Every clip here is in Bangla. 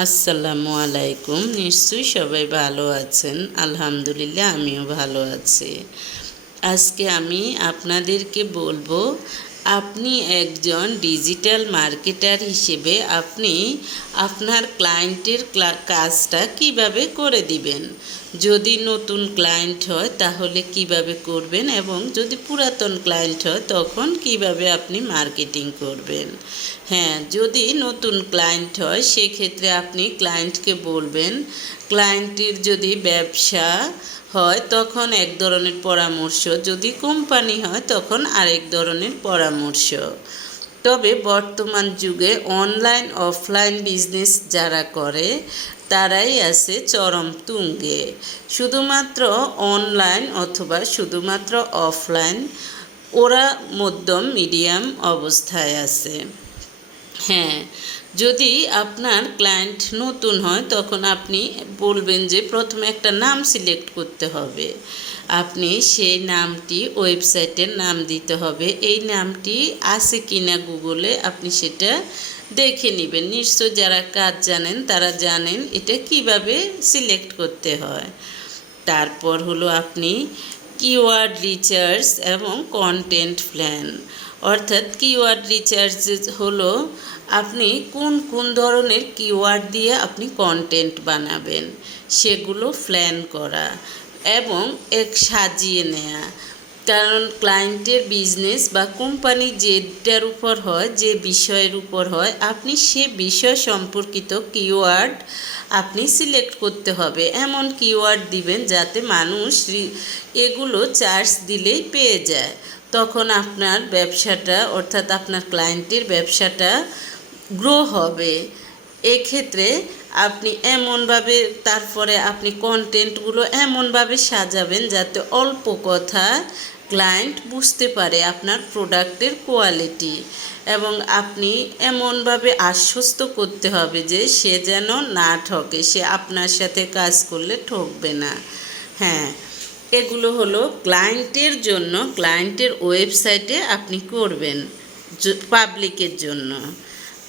আসসালামু আলাইকুম। নিশ্চয়ই সবাই ভালো আছেন। আলহামদুলিল্লাহ, আমিও ভালো আছি। আজকে আমি আপনাদেরকে বলব, আপনি একজন ডিজিটাল মার্কেটার হিসেবে আপনি আপনার ক্লায়েন্টের ক্লা- কাজটা কীভাবে করে দিবেন? যদি নতুন ক্লায়েন্ট হয়, তাহলে কীভাবে করবেন? এবং যদি পুরাতন ক্লায়েন্ট হয়, তখন কীভাবে আপনি মার্কেটিং করবেন? হ্যাঁ যদি নতুন ক্লায়েন্ট হয়, সেক্ষেত্রে আপনি ক্লায়েন্টকে বলবেন। ক্লায়েন্টের যদি ব্যবসা হয়, তখন এক ধরনের পরামর্শ। যদি কোম্পানি হয়, তখন আরেক ধরনের পরামর্শ। তবে বর্তমান যুগে অনলাইন, অফলাইন বিজনেস যারা করে, তারাই আছে চরম তুঙ্গে। শুধুমাত্র অনলাইন অথবা শুধুমাত্র অফলাইন, ওরা মধ্যম, মিডিয়াম অবস্থায় আছে। হ্যাঁ যদি আপনার ক্লায়েন্ট নতুন হয়, তখন আপনি বলবেন যে প্রথমে একটা নাম সিলেক্ট করতে হবে। আপনি সেই নামটি ওয়েবসাইটের নাম দিতে হবে। এই নামটি আছে কিনা গুগলে আপনি সেটা দেখে নেবেন। নিশ্চয় যারা কাজ জানেন, তারা জানেন এটা কীভাবে সিলেক্ট করতে হয়। তারপর হলো আপনি কিওয়ার্ড রিচার্জ এবং কন্টেন্ট প্ল্যান অর্থাৎ কিওয়ার্ড রিচার্জ হলো আপনি কোন কোন ধরনের কিওয়ার্ড দিয়ে আপনি কন্টেন্ট বানাবেন, সেগুলো প্ল্যান করা এবং এক সাজিয়ে নেয়া। কারণ ক্লায়েন্টের বিজনেস বা কোম্পানি যেটার উপর হয়, যে বিষয়ের উপর হয়, আপনি সে বিষয় সম্পর্কিত কিওয়ার্ড আপনি সিলেক্ট করতে হবে। এমন কিওয়ার্ড দিবেন যাতে মানুষ এগুলো চার্জ দিলেই পেয়ে যায়। তখন আপনার ব্যবসাটা অর্থাৎ আপনার ক্লায়েন্টের ব্যবসাটা গ্রো হবে। এক্ষেত্রে আপনি এমনভাবে তারপরে আপনি কন্টেন্টগুলো এমনভাবে সাজাবেন যাতে অল্প কথা ক্লায়েন্ট বুঝতে পারে আপনার প্রোডাক্টের কোয়ালিটি এবং আপনি এমনভাবে আশ্বস্ত করতে হবে যে সে যেন না ঠকে, সে আপনার সাথে কাজ করলে ঠকবে না। হ্যাঁ এগুলো হলো ক্লায়েন্টের জন্য ক্লায়েন্টের ওয়েবসাইটে আপনি করবেন পাবলিকের জন্য।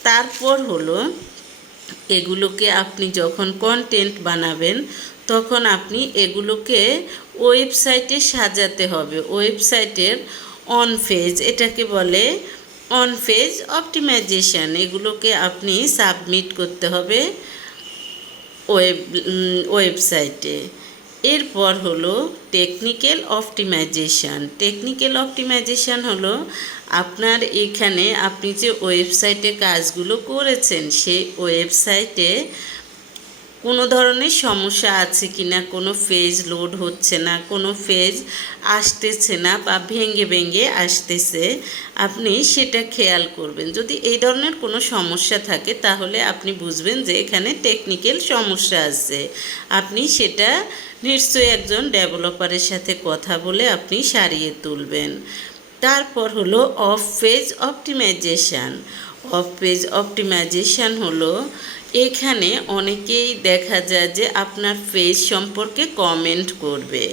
তারপর হলো এগুলোকে আপনি যখন কন্টেন্ট বানাবেন, তখন আপনি এগুলোকে ওয়েবসাইটে সাজাতে হবে। ওয়েবসাইটের অন ফেজ এটাকে বলে অন ফেজ অপটিমাইজেশন এগুলোকে আপনি সাবমিট করতে হবে ওয়েব ওয়েবসাইটে এরপর হলো টেকনিক্যাল অপটিমাইজেশান টেকনিক্যাল অপটিমাইজেশান হলো আপনার এখানে আপনি যে ওয়েবসাইটে কাজগুলো করেছেন, সেই ওয়েবসাইটে কোনো ধরনের সমস্যা আছে কি না? কোনো ফেজ লোড হচ্ছে না, কোনো ফেজ আসতেছে না বা ভেঙে ভেঙে আসতেছে, আপনি সেটা খেয়াল করবেন। যদি এই ধরনের কোনো সমস্যা থাকে, তাহলে আপনি বুঝবেন যে এখানে টেকনিক্যাল সমস্যা আছে। আপনি সেটা নিশ্চয়ই একজন ডেভেলপারের সাথে কথা বলে আপনি সারিয়ে তুলবেন। তারপর হলো off page optimisation off page optimisation হলো এখানে অনেকেই দেখা যায় যে আপনার ফেস সম্পর্কে কমেন্ট করবে।